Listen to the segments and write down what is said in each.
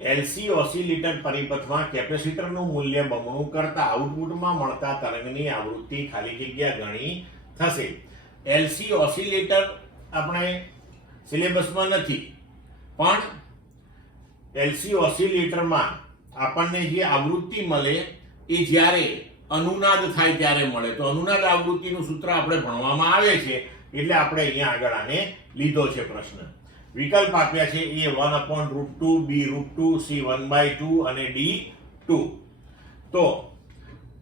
LC oscillator પરિપથમાં કેપેસિટરનું મૂલ્ય બમણું કરતા આઉટપુટમાં મળતા તરંગની આવૃત્તિ ખાલી જગ્યા ગણી થશે. એલસી ઓસિલેટર આપણે સિલેબસમાં નથી, પણ એલસી ઓસિલેટરમાં આપણને જે આવૃત્તિ મળે એ જ્યારે અનુનાદ થાય ત્યારે મળે. તો અનુનાદ આવૃત્તિનું સૂત્ર આપણે ભણવામાં આવે છે, એટલે આપણે અહીંયા આગળ આને લીધો છે પ્રશ્ન. વિકલ્પ આપ્યા છે A 1/√2, B √2, C 1/2 અને D 2. તો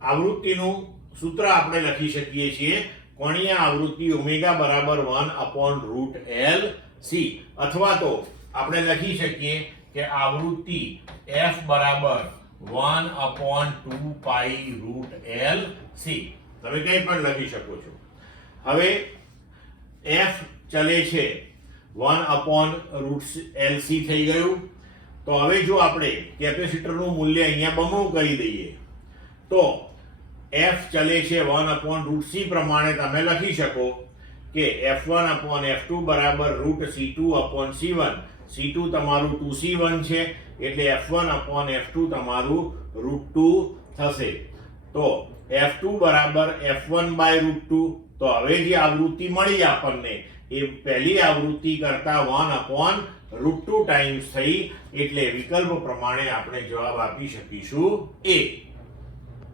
આવૃત્તિનું સૂત્ર આપણે લખી શકીએ છીએ કોણીય આવૃત્તિ ઓમેગા બરાબર 1/√LC, અથવા તો આપણે લખી શકીએ કે આવૃત્તિ F બરાબર 1/2π√LC. તમે કંઈ પણ લખી શકો છો. હવે F ચલે છે 1/√LC થઈ ગયું. તો હવે જો આપણે કેપેસિટરનું મૂલ્ય અહીંયા બમણું કરી દઈએ તો F ચલે છે 1/√C પ્રમાણે તમે લખી શકો કે F1/F2 બરાબર √C2/C1. C2 તમારું 2C1 છે, એટલે F1/F2 તમારું √2 થશે. તો F2 બરાબર F1/√2. તો હવે જે આવૃત્તિ મળી આપણને એ પહેલી આવૃત્તિ કરતા 1/√2 ટાઈમ્સ થઈ, એટલે વિકલ્પ પ્રમાણે આપણે જવાબ આપી શકીશું A.